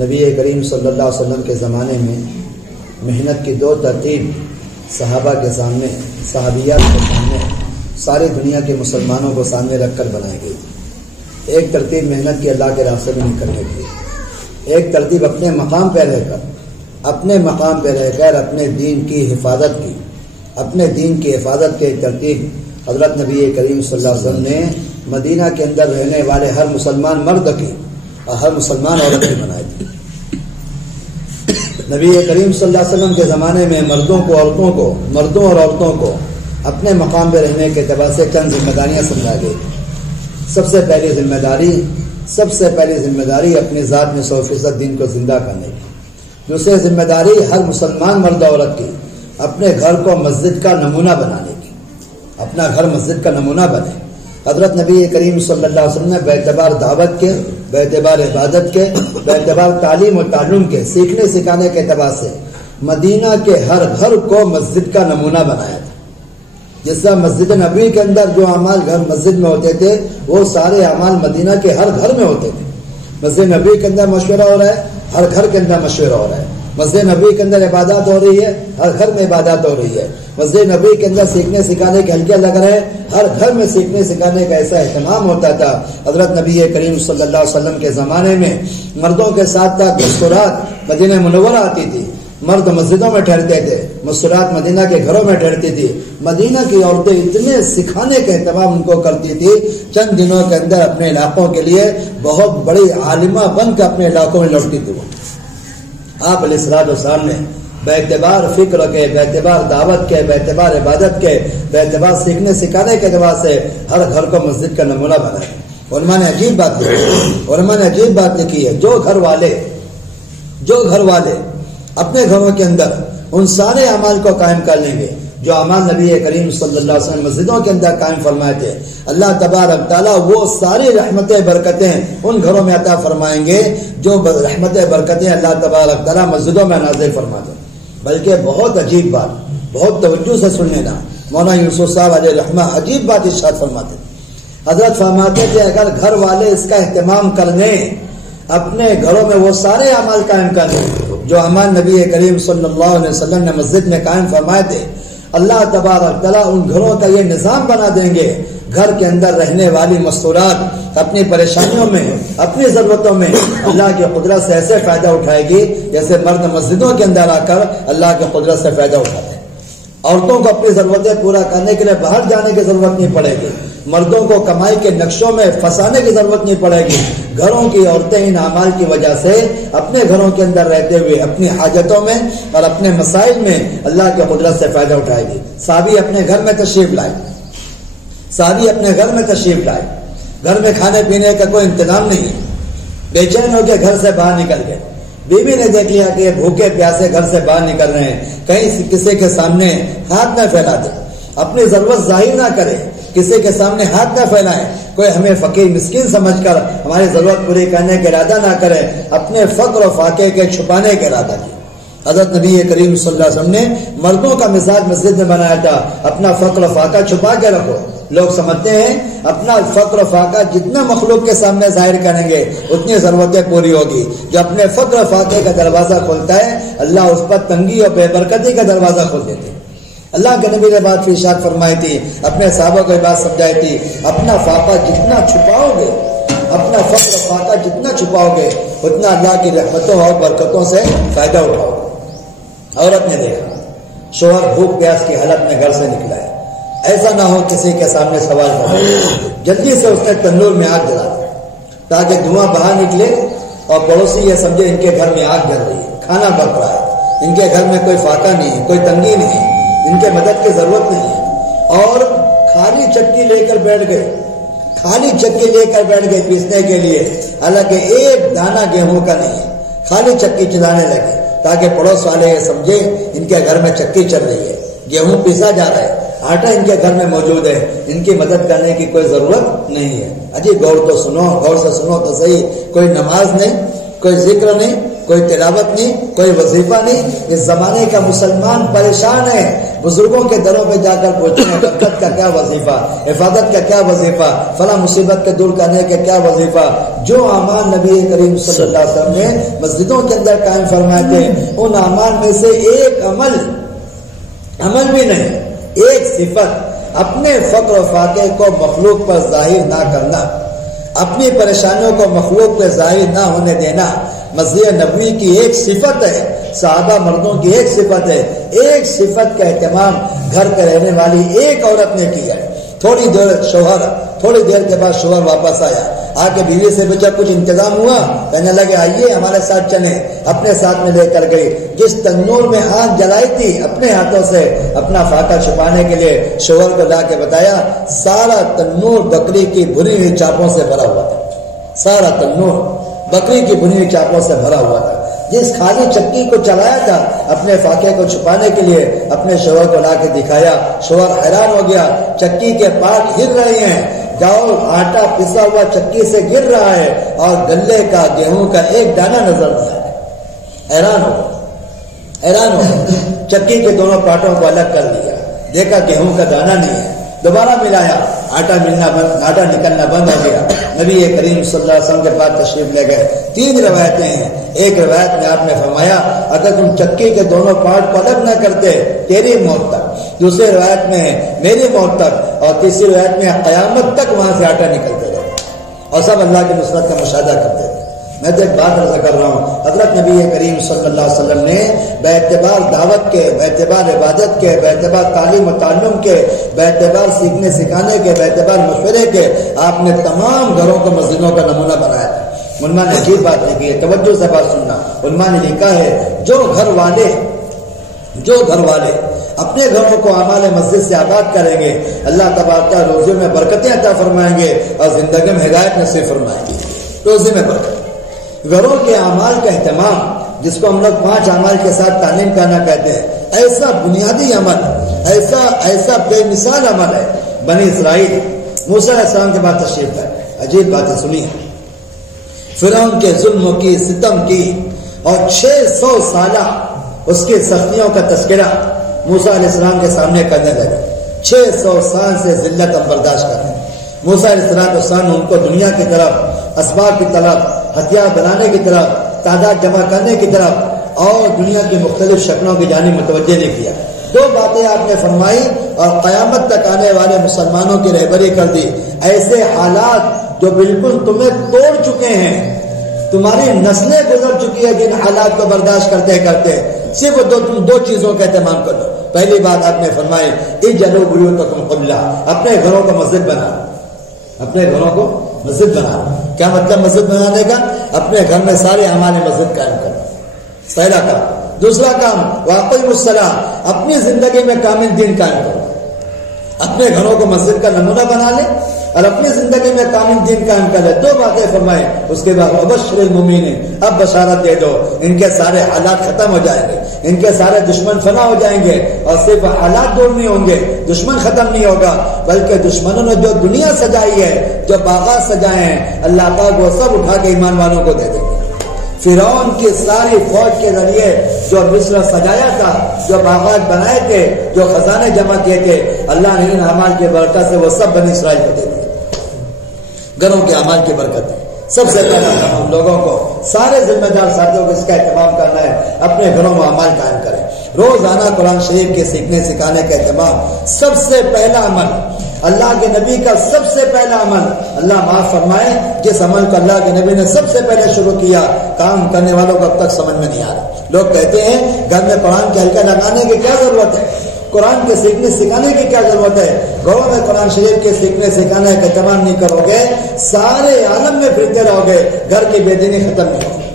نبی کریم صلی اللہ علیہ وسلم کے زمانے میں محنت کی دو ترتیب صحابہ کے سامنے، صحابیات کے سامنے، ساری دنیا کے مسلمانوں کو سامنے رکھ کر بنائی گئی۔ ایک ترتیب محنت کی اللہ کے راستے میں نکلنے کی، ایک ترتیب اپنے مقام پہ رہ کر اپنے دین کی حفاظت کی، اپنے دین کی حفاظت کی ایک ترتیب حضرت نبی کریم صلی اللہ علیہ وسلم نے مدینہ کے اندر رہنے والے ہر مسلمان مرد کی اور ہر مسلمان عورت کی بنائی تھی۔ نبی کریم صلی اللہ علیہ وسلم کے زمانے میں مردوں اور عورتوں کو اپنے مقام پہ رہنے کے اعتبار سے چند ذمہ داریاں سمجھائی گئی۔ سب سے پہلی ذمہ داری اپنی ذات میں 100% دین کو زندہ کرنے کی۔ دوسری ذمہ داری ہر مسلمان مرد عورت کی اپنے گھر کو مسجد کا نمونہ بنانے کی، اپنا گھر مسجد کا نمونہ بنے۔ حضرت نبی کریم صلی اللہ علیہ وسلم نے باعتبار دعوت کے، باعتبار عبادت کے، باعتبار تعلیم و تعلم کے، سیکھنے سکھانے کے اعتبار سے مدینہ کے ہر گھر کو مسجد کا نمونہ بنایا تھا۔ جس طرح مسجد نبوی کے اندر جو اعمال گھر مسجد میں ہوتے تھے وہ سارے اعمال مدینہ کے ہر گھر میں ہوتے تھے۔ مسجد نبوی کے اندر مشورہ ہو رہا ہے، ہر گھر کے اندر مشورہ ہو رہا ہے۔ مسجد نبوی کے اندر عبادات ہو رہی ہے، ہر گھر میں عبادات ہو رہی ہے۔ مسجد نبوی کے اندر سیکھنے سکھانے کے حلقے لگ رہے ہیں، ہر گھر میں سیکھنے سکھانے کا ایسا اہتمام ہوتا تھا۔ حضرت نبی کریم صلی اللہ علیہ وسلم کے زمانے میں مردوں کے ساتھ ساتھ مستورات مدینہ منورہ آتی تھی، مرد مسجدوں میں ٹھہرتے تھے، مستورات مدینہ کے گھروں میں ٹھہرتی تھی۔ مدینہ کی عورتیں اتنے سکھانے کا اہتمام ان کو کرتی تھی، چند دنوں کے اندر اپنے علاقوں کے لیے بہت بڑی عالمہ بن کے اپنے علاقوں میں لوٹتی تھی۔ آپ علیہ الصلوۃ والسلام نے باعتبار فکر کے، باعتبار دعوت کے، باعتبار عبادت کے، باعتبار سیکھنے سکھانے کے اعتبار سے ہر گھر کو مسجد کا نمونہ بنایا۔ علماء نے عجیب بات لکھی ہے، جو گھر والے اپنے گھروں کے اندر ان سارے اعمال کو قائم کر لیں گے جو اعمال نبی کریم صلی اللہ علیہ وسلم مسجدوں کے اندر قائم فرمائے تھے، اللہ تبارک تعالیٰ وہ ساری رحمتیں برکتیں ان گھروں میں عطا فرمائیں گے جو رحمتیں برکتیں اللہ تبارک تعالیٰ مسجدوں میں نازل فرماتے ہیں۔ بلکہ بہت عجیب بات، بہت توجہ سے سن لینا، مولانا یوسف صاحب علیہ رحمہ عجیب بات ارشاد فرماتے ہیں۔ حضرت فرماتے تھے اگر گھر والے اس کا اہتمام کر لیں، اپنے گھروں میں وہ سارے اعمال قائم کر لیں جو اعمال نبی کریم صلی اللہ علیہ وسلم نے مسجد میں قائم فرمائے تھے، اللہ تبارک تعالیٰ ان گھروں کا یہ نظام بنا دیں گے، گھر کے اندر رہنے والی مستورات اپنی پریشانیوں میں، اپنی ضرورتوں میں اللہ کی قدرت سے ایسے فائدہ اٹھائے گی جیسے مرد مسجدوں کے اندر آ کر اللہ کی قدرت سے فائدہ اٹھاتے ہیں۔ عورتوں کو اپنی ضرورتیں پورا کرنے کے لیے باہر جانے کی ضرورت نہیں پڑے گی، مردوں کو کمائی کے نقشوں میں پھنسانے کی ضرورت نہیں پڑے گی۔ گھروں کی عورتیں ان اعمال کی وجہ سے اپنے گھروں کے اندر رہتے ہوئے اپنی حاجتوں میں اور اپنے مسائل میں اللہ کی قدرت سے فائدہ اٹھائے گی۔ صحابی اپنے گھر میں تشریف لائے، گھر میں کھانے پینے کا کوئی انتظام نہیں ہے، بے چین ہو کے گھر سے باہر نکل گئے۔ بیوی نے دیکھ لیا کہ بھوکے پیاسے گھر سے باہر نکل رہے ہیں، کہیں کسی کے سامنے ہاتھ نہ پھیلا دے، اپنی ضرورت ظاہر نہ کرے، کسی کے سامنے ہاتھ نہ پھیلائے، کوئی ہمیں فقیر مسکین سمجھ کر ہماری ضرورت پوری کرنے کا ارادہ نہ کرے، اپنے فقر و فاقے کے چھپانے کا ارادہ کیا۔ حضرت نبی کریم صلی اللہ علیہ وسلم نے مردوں کا مزاج مسجد میں بنایا تھا، اپنا فقر و فاقہ چھپا کے رکھو۔ لوگ سمجھتے ہیں اپنا فقر و فاقہ جتنا مخلوق کے سامنے ظاہر کریں گے اتنی ضرورتیں پوری ہوگی۔ جو اپنے فقر و فاقے کا دروازہ کھولتا ہے اللہ اس پر تنگی اور بے برکتی کا دروازہ کھول دیتے ہیں۔ اللہ کے نبی نے بات ارشاد فرمائی تھی، اپنے صحابہ کو یہ بات سمجھائی تھی، اپنا فاقہ جتنا چھپاؤ گے، اپنا فقر و فاقہ جتنا چھپاؤ گے اتنا اللہ کی رحمتوں اور برکتوں سے فائدہ اٹھاؤ گے۔ عورت نے دیکھا شوہر بھوک پیاس کی حالت میں گھر سے نکلا ہے، ایسا نہ ہو کسی کے سامنے سوال کرے، جلدی سے اس نے تندور میں آگ جلا دی تاکہ دھواں باہر نکلے اور پڑوسی یہ سمجھے ان کے گھر میں آگ جل رہی ہے، کھانا پک رہا ہے، ان کے گھر میں کوئی فاقہ نہیں ہے، کوئی تنگی نہیں ہے، ان کے مدد کی ضرورت نہیں ہے۔ اور خالی چکی لے کر بیٹھ گئے پیسنے کے لیے، حالانکہ ایک دانہ گیہوں کا نہیں ہے، خالی چکی چلانے لگے تاکہ پڑوس والے یہ سمجھے ان کے گھر میں چکی چل رہی ہے، گیہوں پیسا جا رہا ہے، آٹا ان کے گھر میں موجود ہے، ان کی مدد کرنے کی کوئی ضرورت نہیں ہے۔ اجی غور سے سنو تو صحیح، کوئی نماز نہیں، کوئی ذکر نہیں، کوئی تلاوت نہیں، کوئی وظیفہ نہیں. اس زمانے کا مسلمان پریشان ہے، بزرگوں کے دروں پہ جا کر پوچھتے ہیں برکت کا کیا وظیفہ، حفاظت کا کیا وظیفہ، فلاں مصیبت کے دور کرنے کا کیا وظیفہ. جو اعمال نبی کریم صلی اللہ علیہ وسلم نے مسجدوں کے اندر قائم فرمائے تھے، ان اعمال میں سے ایک عمل بھی نہیں، ایک صفت، اپنے فقر و فاقے کو مخلوق پر ظاہر نہ کرنا، اپنی پریشانیوں کو مخلوق پہ ظاہر نہ ہونے دینا. مسجد نبوی کی ایک صفت ہے، صحابہ مردوں کی ایک صفت ہے. ایک صفت کا اہتمام گھر کے رہنے والی ایک عورت نے کیا. تھوڑی دیر کے بعد شوہر واپس آیا، آ کے بیوی سے پوچھا کچھ انتظام ہوا؟ کہنے لگے آئیے ہمارے ساتھ چلیں. اپنے ساتھ میں لے کر گئی. جس تنور میں آگ جلائی تھی اپنے ہاتھوں سے اپنا فاقہ چھپانے کے لیے شوہر کو لا کے بتایا، سارا تنور بکری کی بھنی ہوئی چاپوں سے بھرا ہوا تھا. سارا تنور بکری کی بھنی ہوئی چاپوں سے بھرا ہوا تھا. جس خالی چکی کو چلایا تھا اپنے فاقے کو چھپانے کے لیے اپنے شوہر کو لا کے دکھایا. شوہر حیران ہو گیا، چکی کے پارٹ ہل رہے ہیں، چاول آٹا پسا ہوا چکی سے گر رہا ہے اور گلے کا گیہوں کا ایک دانہ نظر نہیں آیا. حیران ہو چکی کے دونوں پارٹوں کو الگ کر دیا، دیکھا گیہوں کا دانہ نہیں ہے. دوبارہ ملایا، آٹا نکلنا بند ہو گیا. نبی کریم صلی اللہ علیہ وسلم کے پاس تشریف لے گئے. 3 روایتیں ہیں. ایک روایت میں آپ نے فرمایا اگر تم چکی کے دونوں پارٹ کو الگ نہ کرتے تیری موت تک. دوسری روایت میں میری موت تک. اور تیسری روایت میں قیامت تک وہاں سے آٹا نکلتے رہے اور سب اللہ کی نصرت کا مشاہدہ کرتے تھے. میں تو ایک بات عرض کر رہا ہوں، حضرت نبی کریم صلی اللہ علیہ وسلم نے باعتبار دعوت کے، باعتبار عبادت کے، باعتبار تعلیم و تعلم کے، باعتبار سیکھنے سکھانے کے، باعتبار مشورے کے، آپ نے تمام گھروں کو مسجدوں کا نمونہ بنایا تھا. علماء نے عجیب بات لکھی ہے، توجہ سے بات سننا. علماء نے لکھا ہے جو گھر والے اپنے گھروں کو اعمال مسجد سے آباد کریں گے، اللہ تبارک روزی میں برکتیں عطا فرمائیں گے اور زندگی میں ہدایت نصیب فرمائیں گے. روزی میں برکت. گھروں کے اعمال کا اہتمام، جس کو ہم لوگ 5 اعمال کے ساتھ تعلیم کرنا کہتے ہیں، ایسا بنیادی عمل، ایسا بے مثال عمل ہے. بنی اسرائیل موسیٰ علیہ السلام کے بعد تشریف لائے. عجیب باتیں سنی. فرعون کے ظلم کی، ستم کی اور 600 سالہ اس کی سختیوں کا تذکرہ موسیٰ علیہ السلام کے سامنے کرنے لگے. 600 سال سے ذلت ہم برداشت کر رہے ہیں. موسیٰ علیہ السلام ان کو دنیا کی طرف، اسباب کی طرف، ہتھیار بنانے کی طرف، تعداد جمع کرنے کی طرف اور دنیا کی مختلف شکلوں کی جانب متوجہ نہیں کیا. 2 باتیں آپ نے فرمائی اور قیامت تک آنے والے مسلمانوں کی رہبری کر دی. ایسے حالات جو بالکل تمہیں توڑ چکے ہیں، تمہاری نسلیں گزر چکی ہے جن حالات کو برداشت کرتے کرتے، صرف دو چیزوں کا اہتمام کر لو. پہلی بات آپ نے فرمائی اجعلوا بیوتکم قبلہ، اپنے گھروں کو مسجد بنا. اپنے گھروں کو مسجد بنا. کیا مطلب مسجد بنانے کا؟ اپنے گھر میں سارے اعمال مسجد قائم کرنا، پہلا کام. دوسرا کام واقعی الصلاۃ، اپنی زندگی میں کامل دین قائم کرو. اپنے گھروں کو مسجد کا نمونہ بنا لے اور اپنی زندگی میں کامل دین قائم کر لے. 2 باتیں فرمائے. اس کے بعد وبشر المؤمنین، اب بشارت دے دو ان کے سارے حالات ختم ہو جائیں گے، ان کے سارے دشمن فنا ہو جائیں گے. اور صرف حالات دور نہیں ہوں گے، دشمن ختم نہیں ہوگا، بلکہ دشمنوں نے جو دنیا سجائی ہے، جو باغات سجائے ہیں، اللہ پاک وہ سب اٹھا کے ایمان والوں کو دے دیں گے. فرعون کی ساری فوج کے ذریعے جو مصر سجایا تھا، جو باغات بنائے تھے، جو خزانے جمع کیے تھے، اللہ نے ان اعمال کی برکت سے وہ سب بنی اسرائیل کو دے دیے. گھروں کے اعمال کی برکت ہے. سب سے پہلا ہم لوگوں کو، سارے ذمہ دار ساتھیوں کو اس کا اہتمام کرنا ہے. اپنے گھروں میں اعمال قائم کریں. روزانہ قرآن شریف کے سیکھنے سکھانے کا اہتمام. سب سے پہلا عمل، اللہ کے نبی کا سب سے پہلا عمل، اللہ معاف فرمائے جس عمل کو اللہ کے نبی نے سب سے پہلے شروع کیا، کام کرنے والوں کو اب تک سمجھ میں نہیں آ رہا. لوگ کہتے ہیں گھر میں قرآن کے حلقہ لگانے کی کیا ضرورت ہے، قرآن کے سیکھنے سکھانے کی کیا ضرورت ہے. گھروں میں قرآن شریف کے سیکھنے سکھانے کا اہتمام نہیں کرو گے، سارے عالم میں پھرتے رہو گے، گھر کی بے دینی ختم نہیں ہوگی،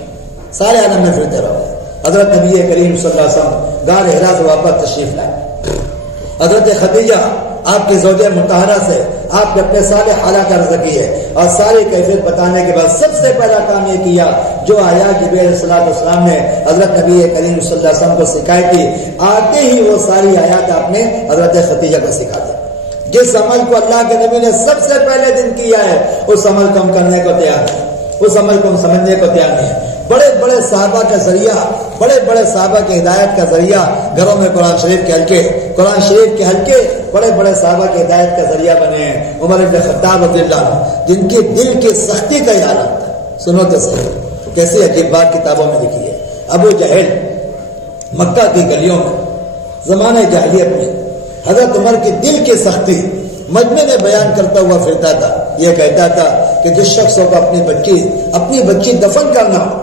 سارے عالم میں پھرتے رہو گے. حضرت نبی کریم صلی اللہ علیہ وسلم غار حرا سے واپس تشریف لائے. حضرت خدیجہ آپ کی زوجہ مطہرہ سے آپ نے اپنے سارے حالات عرض کیے اور ساری کیفیت بتانے کے بعد سب سے پہلا کام یہ کیا جو آیات جبریل علیہ السلام نے حضرت نبی کریم صلی اللہ علیہ وسلم کو سکھائی تھی، آتے ہی وہ ساری آیات آپ نے حضرت خدیجہ کو سکھا دی. جس عمل کو اللہ کے نبی نے سب سے پہلے دن کیا ہے، اس عمل کو ہم کرنے کو تیار نہیں، اس عمل کو ہم سمجھنے کو تیار نہیں ہے. بڑے بڑے صحابہ کا ذریعہ، بڑے بڑے صحابہ کی ہدایت کا ذریعہ گھروں میں قرآن شریف کے حلقے بڑے بڑے صحابہ کی ہدایت کا ذریعہ بنے ہیں۔ عمر بن خطاب رضی اللہ عنہ جن کے دل کی سختی کا عالم تھا، سنو تو صحیح کیسی عجیب بات کتابوں میں لکھی ہے۔ ابو جہل مکہ کی گلیوں میں زمانہ جاہلیت میں حضرت عمر کی دل کی سختی مجمع میں بیان کرتا ہوا پھرتا تھا۔ یہ کہتا تھا کہ جس شخص کو اپنی بچی دفن کرنا ہو،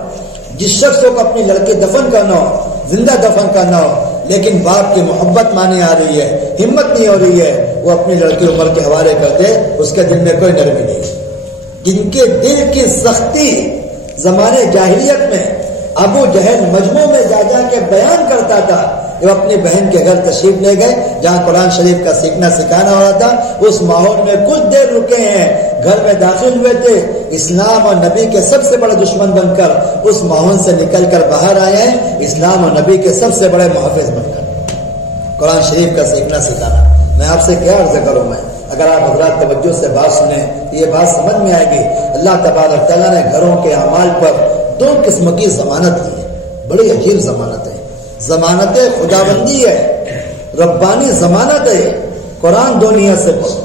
جس شخص کو اپنی لڑکی دفن کرنا ہو، زندہ دفن کرنا ہو، لیکن باپ کی محبت مانے آ رہی ہے، ہمت نہیں ہو رہی ہے، وہ اپنی لڑکی عمر کے حوالے کر دے، اس کے دل میں کوئی نرمی نہیں۔ جن کے دل کی سختی زمانے جاہلیت میں ابو جہل مجمع میں جا کے بیان کرتا تھا۔ وہ اپنی بہن کے گھر تشریف لے گئے جہاں قرآن شریف کا سیکھنا سکھانا ہو رہا تھا، اس ماحول میں کچھ دیر رکے ہیں، گھر میں داخل ہوئے تھے، اسلام اور نبی کے سب سے بڑے دشمن بن کر اس ماحول سے نکل کر باہر آئے ہیں، اسلام اور نبی کے سب سے بڑے محافظ بن کر قرآن شریف کا سیکھنا سکھانا۔ میں آپ سے کیا عرض کروں، میں اگر آپ حضرات توجہ سے بات سنیں یہ بات سمجھ میں آئے گی۔ اللہ تبارک تعالیٰ نے گھروں کے اعمال پر 2 قسم کی ضمانت دی ہے، بڑی عجیب ضمانت ہے۔ ضمانت خداوندی ہے، ربانی ضمانت ہے۔ قرآن 2 نیت سے پڑھو،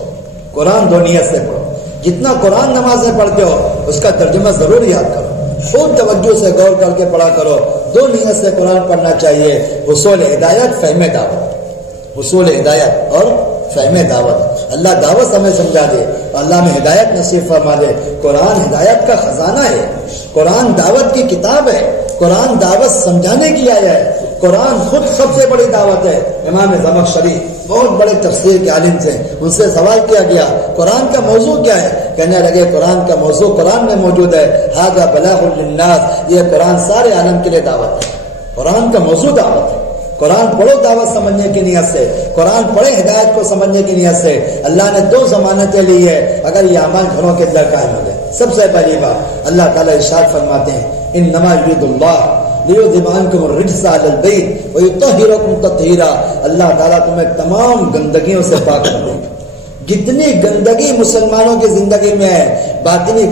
قرآن 2 نیت سے پڑھو۔ جتنا قرآن نمازیں پڑھتے ہو اس کا ترجمہ ضرور یاد کرو، خوب توجہ سے غور کر کے پڑھا کرو۔ 2 نیت سے قرآن پڑھنا چاہیے، حصول ہدایت، فہم دعوت، حصول ہدایت اور فہم دعوت۔ اللہ دعوت ہمیں سمجھا دے، اللہ میں ہدایت نصیب فرما دے۔ قرآن ہدایت کا خزانہ ہے، قرآن دعوت کی کتاب ہے، قرآن دعوت سمجھانے کی آیا ہے، قرآن خود سب سے بڑی دعوت ہے۔ امام زمخشری بہت بڑے تفسیر کے عالم تھے، ان سے سوال کیا گیا قرآن کا موضوع کیا ہے؟ کہنے لگے قرآن کا موضوع قرآن میں موجود ہے، ھذا بلاغ للناس، یہ قرآن سارے عالم کے لیے دعوت ہے، قرآن کا موضوع دعوت ہے۔ قرآن پڑھو دعوت سمجھنے کی نیت سے، قرآن پڑھے ہدایت کو سمجھنے کی نیت سے۔ اللہ نے 2 ضمانتیں لی ہے اگر یہ اعمال گھروں کے اندر قائم ہو گئے۔ سب سے پہلی بات اللہ تعالیٰ ارشاد فرماتے ہیں انما یرید اللہ لیذھب عنکم الرجس اہل البیت ویطہرکم تطہیرا، اللہ تعالیٰ تمہیں تمام گندگیوں سے پاک کر دے گا۔ جتنی گندگی مسلمانوں کی زندگی میں ہے، باطنی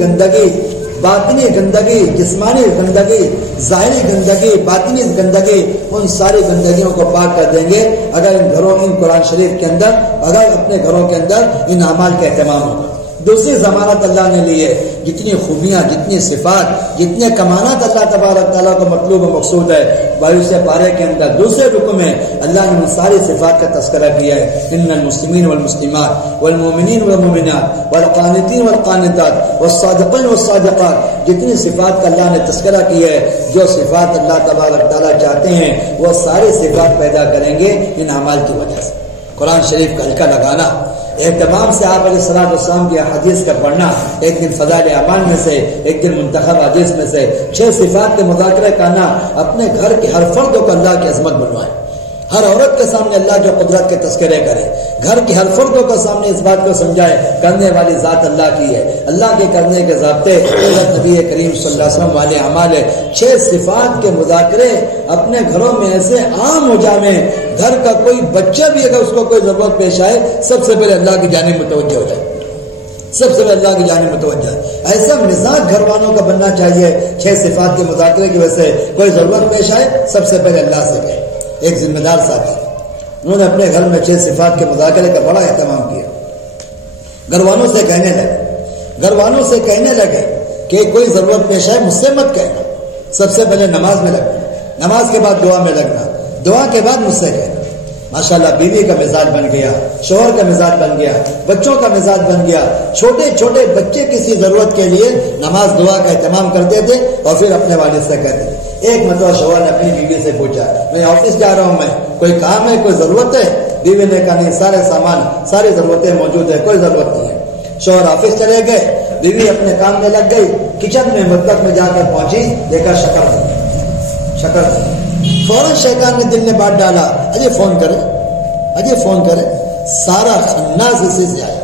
گندگی، جسمانی گندگی، ظاہری گندگی، باطنی گندگی، ان ساری گندگیوں کو پاک کر دیں گے اگر ان قرآن شریف کے اندر، اگر اپنے گھروں کے اندر ان اعمال کا اہتمام ہوگا۔ دوسری ضمانت اللہ نے لی ہے، جتنی خوبیاں، جتنی صفات، جتنے کمانات اللہ تبارک تعالیٰ کو مطلوب و مقصود ہے 22 پارے کے اندر دوسرے رکو میں اللہ نے ان ساری صفات کا تذکرہ کیا ہے۔ ان المسلمین والمسلمات والمؤمنین والمؤمنات والقانتین والقانتات والصادقین والصادقات، جتنی صفات کا اللہ نے تذکرہ کیا ہے، جو صفات اللہ تبارک تعالیٰ چاہتے ہیں وہ ساری صفات پیدا کریں گے ان اعمال کی وجہ سے۔ قرآن شریف کا حلقہ لگانا، اہتمام سے آپ علیہ الصلوۃ والسلام کی حدیث کا پڑھنا، ایک دن فضائل اعمال میں سے، ایک دن منتخب حدیث میں سے 6 صفات کے مذاکرے کرنا، اپنے گھر کے ہر فرد کو اللہ کی عظمت بنوائے، ہر عورت کے سامنے اللہ جو قدرت کے تذکرے کرے، گھر کے ہر فرد کو سامنے اس بات کو سمجھائے کرنے والی ذات اللہ کی ہے، اللہ کے کرنے کے ضابطے حضرت نبی کریم صلی اللہ علیہ وسلم والے اعمال ہے۔ 6 صفات کے مذاکرے اپنے گھروں میں ایسے عام ہو جائیں، گھر کا کوئی بچہ بھی اگر اس کو کوئی ضرورت پیش آئے سب سے پہلے اللہ کی جانب متوجہ ہو جائے، سب سے پہلے اللہ کی جانب متوجہ ہے۔ ایسا مزاج گھر والوں کا بننا چاہیے، 6 صفات کے مذاکرے کی وجہ سے کوئی ضرورت پیش آئے سب سے پہلے اللہ سے کہے۔ ایک ذمہ دار ساتھی انہوں نے اپنے گھر میں 6 صفات کے مذاکرے کا بڑا اہتمام کیا۔ گھر والوں سے کہنے لگے کہ کوئی ضرورت پیش آئے مجھ سے مت کہنا، سب سے پہلے نماز میں لگنا، نماز کے بعد دعا میں لگنا، دعا کے بعد مجھ سے کہنا۔ ماشاءاللہ بیوی کا مزاج بن گیا، شوہر کا مزاج بن گیا، بچوں کا مزاج بن گیا۔ چھوٹے چھوٹے بچے کسی ضرورت کے لیے نماز دعا کا اہتمام کرتے تھے اور پھر اپنے والد سے کہتے تھے۔ ایک مرتبہ شوہر نے اپنی بیوی سے پوچھا میں آفس جا رہا ہوں، میں کوئی کام ہے، کوئی ضرورت ہے؟ بیوی نے کہا نہیں، سارے سامان، ساری ضرورتیں موجود ہے، کوئی ضرورت نہیں ہے۔ شوہر آفس چلے گئے، بیوی اپنے کام میں لگ گئی، کچن میں مطبخ میں جا کر پہنچی، دیکھا شکر فوراً شیطان نے دل میں بات ڈالا اجے فون کرے، سارا خناس اسی سے آیا،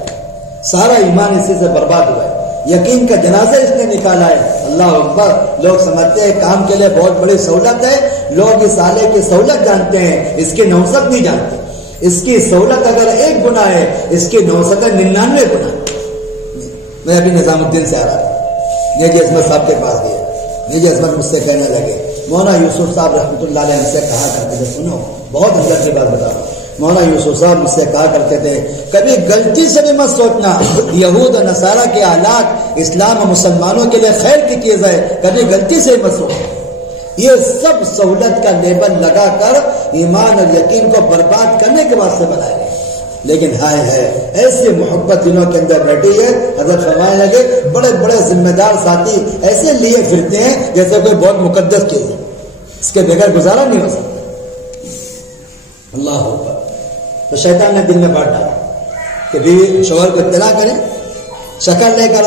سارا ایمان اسی سے برباد ہوا ہے، یقین کا جنازہ اس نے نکالا ہے۔ اللہ اکبر، لوگ سمجھتے ہیں کام کے لیے بہت بڑی سہولت ہے، لوگ اس آلے کی سہولت جانتے ہیں، اس کی نوسط نہیں جانتے۔ اس کی سہولت اگر 1 گنا ہے، اس کی نوسط 99 گنا۔ میں ابھی نظام الدین سے آ رہا تھا، یہ جی عظمت صاحب کے پاس گیا، میری عظمت مجھ سے کہنے لگے، مولانا یوسف صاحب رحمۃ اللہ علیہ سے کہا کرتے تھے، سنو بہت اندر کی بات بتا رہا ہوں، مولانا یوسف صاحب مجھ سے کہا کرتے تھے کبھی غلطی سے بھی مت سوچنا یہود و نصارہ کے حالات اسلام و مسلمانوں کے لیے خیر کی چیز ہے، کبھی غلطی سے مت سوچنا، یہ سب سہولت کا لیبل لگا کر ایمان اور یقین کو برباد کرنے کے واسطے بنائے گئے، لیکن ہائے ہے ایسی محبت دلوں کے اندر بیٹھی ہے، حضرت فرمانے لگے بڑے بڑے ذمہ دار ساتھی ایسے لیے پھرتے ہیں جیسے کوئی بہت مقدس چیز ہے، اس کے بغیر گزارا نہیں ہو سکتا۔ اللہ اکبر۔ تو شیطان نے دل میں بانٹ ڈالا کہ بیوی شوہر کو اطلاع کرے، شکل لے کر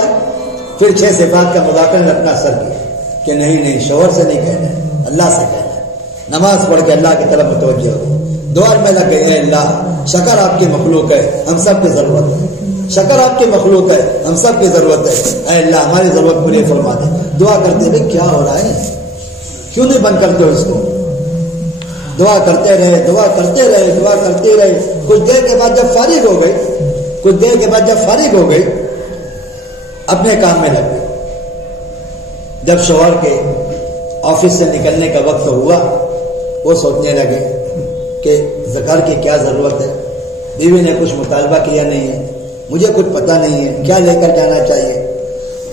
پھر 6 صفات کا مذاکرہ نے اپنا اثر کیا کہ نہیں شوہر سے نہیں کہنا ہے، اللہ سے کہنا ہے، نماز پڑھ کے اللہ کی طرف متوجہ ہو، دعا میں لگے اے اللہ شکر آپ کی مخلوق ہے، ہم سب کی ضرورت ہے، شکر آپ کی مخلوق ہے، ہم سب کی ضرورت ہے، اے اللہ ہماری ضرورت پوری فرما دے۔ دعا کرتے ہوئے کیا ہو رہا ہے، کیوں نہیں بند کرتے ہو اس کو؟ دعا کرتے رہے، دعا کرتے رہے، دعا کرتے رہے، کچھ دیر کے بعد جب فارغ ہو گئی اپنے کام میں لگ گئے۔ جب شوہر کے آفس سے نکلنے کا وقت ہوا، وہ سوچنے لگے کہ زکار کی کیا ضرورت ہے، بیوی نے کچھ مطالبہ کیا نہیں ہے، مجھے کچھ پتہ نہیں ہے کیا لے کر جانا چاہیے۔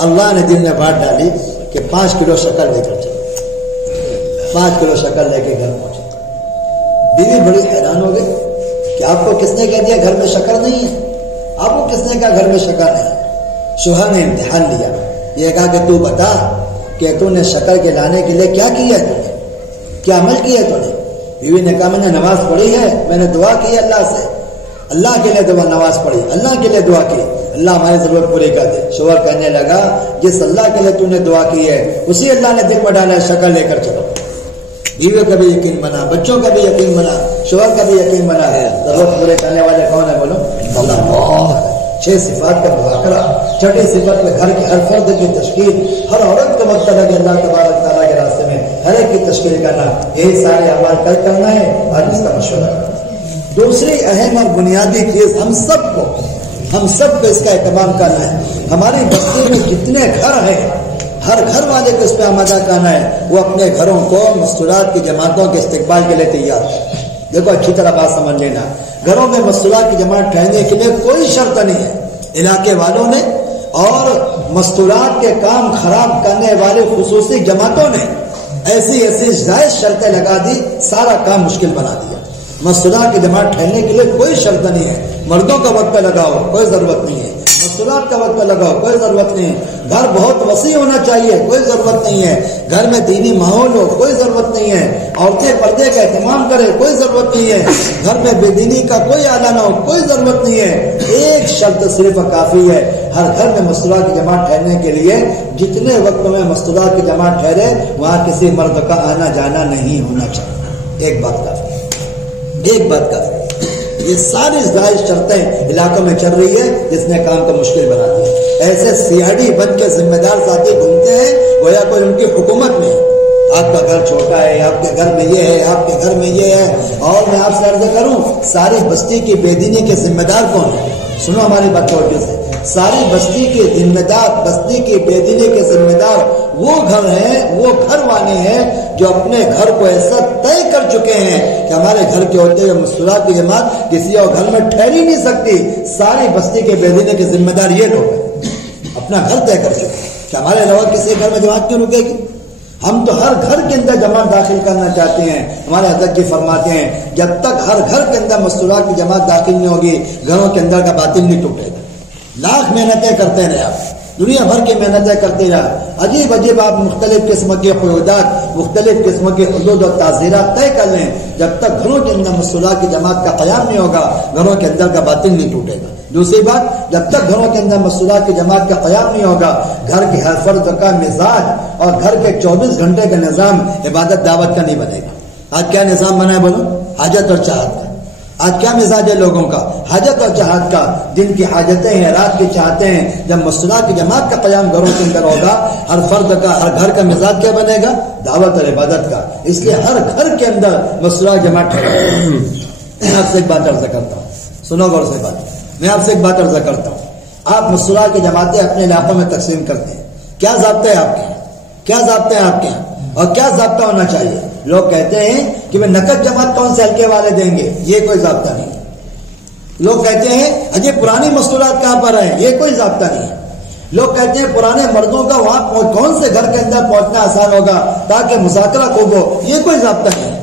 اللہ نے دل میں بات ڈالی کہ 5 کلو شکر لے کر چلے، 5 کلو شکر لے کے گھر پہنچے۔ بیوی بڑی حیران ہو گئی کہ آپ کو کس نے کہہ دیا گھر میں شکر نہیں ہے، آپ کو کس نے کہا گھر میں شکر نہیں ہے؟ شوہر نے امتحان لیا، یہ کہا کہ تو بتا کہ تو نے شکر کے لانے کے لیے کیا کیا ہے، تو نے کیا عمل کیا ہے تو نے؟ بیوی نے کہا میں نے نماز پڑھی ہے، میں نے دعا کی اللہ سے، اللہ کے لیے دعا، نماز پڑھی اللہ کے لیے دعا کی، اللہ ہماری ضرورت پوری کر دے۔ شوہر کہنے لگا جس اللہ کے لیے تو نے دعا کی ہے اسی اللہ نے دل میں ڈالا ہے، شکر لے کر چلو۔ بیوی کا بھی یقین بنا، بچوں کا بھی یقین بنا، شوہر کا بھی یقین بنا ہے، ضرورت پورے کرنے والے کون ہے بولو؟ اللہ۔ 6 صفات کا مذاکرہ، 6ٹھی صفت میں گھر کے ہر فرد کی تشکیل، ہر عورت کو وقت لگے اللہ تبارک تعالیٰ کے راستے میں ہر ایک کی تشکیل کرنا، یہی سارے اعمال طے کرنا ہے، آج اس کا مشورہ کرنا۔ دوسری اہم اور بنیادی چیز ہم سب کو اس کا اہتمام کرنا ہے۔ ہماری بستی میں جتنے گھر ہیں ہر گھر والے کو اس پہ آمادہ کرنا ہے، وہ اپنے گھروں کو مستورات کی جماعتوں کے استقبال کے لیے تیار ہے۔ دیکھو اچھی طرح بات سمجھ لینا، گھروں میں مستورات کی جماعت ٹھہرنے کے لیے کوئی شرط نہیں ہے، علاقے والوں نے اور مستورات کے کام خراب کرنے والے خصوصی جماعتوں نے ایسی جائز شرطیں لگا دی، سارا کام مشکل بنا دیا۔ مستورات کی جماعت ٹھہرنے کے لیے کوئی شرط نہیں ہے، مردوں کا وقت لگاؤ کوئی ضرورت نہیں ہے، مستورات کا وقت لگاؤ کوئی ضرورت نہیں ہے، گھر بہت وسیع ہونا چاہیے کوئی ضرورت نہیں ہے، گھر میں دینی ماحول ہو کوئی ضرورت نہیں ہے، عورتیں پردے کا اہتمام کرے کوئی ضرورت نہیں ہے، گھر میں بے دینی کا کوئی آلہ نہ ہو کوئی ضرورت نہیں ہے۔ ایک شرط صرف کافی ہے، ہر گھر میں مستورات کی جماعت ٹھہرنے کے لیے جتنے وقت میں مستورات کی جماعت ٹھہرے وہاں کسی مرد کا آنا جانا نہیں ہونا چاہیے۔ ایک بات کافی، ایک بات کافی۔ یہ ساری ظاہر شرطیں علاقوں میں چل رہی ہے جس نے کام کو مشکل بنا دیا۔ ایسے سیاڑی بن کے ذمہ دار ساتھی گھومتے ہیں گویا کوئی ان کی حکومت میں، آپ کا گھر چھوٹا ہے، آپ کے گھر میں یہ ہے، آپ کے گھر میں یہ ہے، اور میں آپ سے عرض کروں ساری بستی کی بے دینی کے ذمہ دار کون ہے؟ سنو ہماری بات توجہ سے، ساری بستی کے ذمہ دار، بستی کی بے دینی کے ذمہ دار وہ گھر ہیں، وہ گھر والے ہیں جو اپنے گھر کو ایسا طے کر چکے ہیں کہ ہمارے گھر کے ہوتے ہوئے مستورات کی جماعت کسی اور گھر میں ٹھہر ہی نہیں سکتی۔ ساری بستی کے بے دینی کے ذمہ دار یہ لوگ ہیں، اپنا گھر طے کر چکے ہیں کہ ہمارے علاوہ کسی گھر میں جماعت کیوں رکے گی؟ ہم تو ہر گھر کے اندر جماعت داخل کرنا چاہتے ہیں۔ ہمارے حضرت جی فرماتے ہیں جب تک ہر گھر کے اندر مستورات کی جماعت داخل نہیں ہوگی گھروں کے اندر کا باطن نہیں ٹوٹے گا۔ لاکھ محنتیں کرتے رہے آپ، دنیا بھر کی محنتیں کرتے رہے، عجیب عجیب آپ مختلف قسم کے قیودات، مختلف قسم کے حدود اور تعزیرات طے کر لیں، جب تک گھروں کے اندر مستورات کی جماعت کا قیام نہیں ہوگا گھروں کے اندر کا باطن نہیں ٹوٹے گا۔ دوسری بات، جب تک گھروں کے اندر مستورات کی جماعت کا قیام نہیں ہوگا گھر کے ہر فرد کا مزاج اور گھر کے 24 گھنٹے کا نظام عبادت دعوت کا نہیں بنے گا۔ آج کیا نظام بنا ہے بولو؟ حاجت اور چاہت کا۔ آج کیا مزاج ہے لوگوں کا؟ حاجت اور چاہت کا۔ دن کی حاجتیں ہیں، رات کی چاہتے ہیں۔ جب مستورات کی جماعت کا قیام گھروں کے اندر ہوگا ہر فرد کا، ہر گھر کا مزاج کیا بنے گا؟ دعوت اور عبادت کا۔ اس لیے ہر گھر کے اندر مستورات جماعت ٹھہرے۔ میں آپ سے ایک بات عرض کرتا ہوں، سنو غور سے بات، میں آپ سے ایک بات عرض کرتا ہوں۔ آپ مستورات کی جماعتیں اپنے علاقوں میں تقسیم کرتے ہیں، کیا ضابطہ ہے آپ کے؟ کیا ضابطے ہیں آپ کے یہاں اور کیا ضابطہ ہونا چاہیے؟ لوگ کہتے ہیں کہ وہ نقد جماعت کون سے حلقے والے دیں گے، یہ کوئی ضابطہ نہیں ہے۔ لوگ کہتے ہیں اجے پرانی مستورات کہاں پر ہیں، یہ کوئی ضابطہ نہیں ہے۔ لوگ کہتے ہیں پرانے مردوں کا وہاں کون سے گھر کے اندر پہنچنا آسان ہوگا تاکہ مذاکرہ خوب ہو، یہ کوئی ضابطہ نہیں ہے۔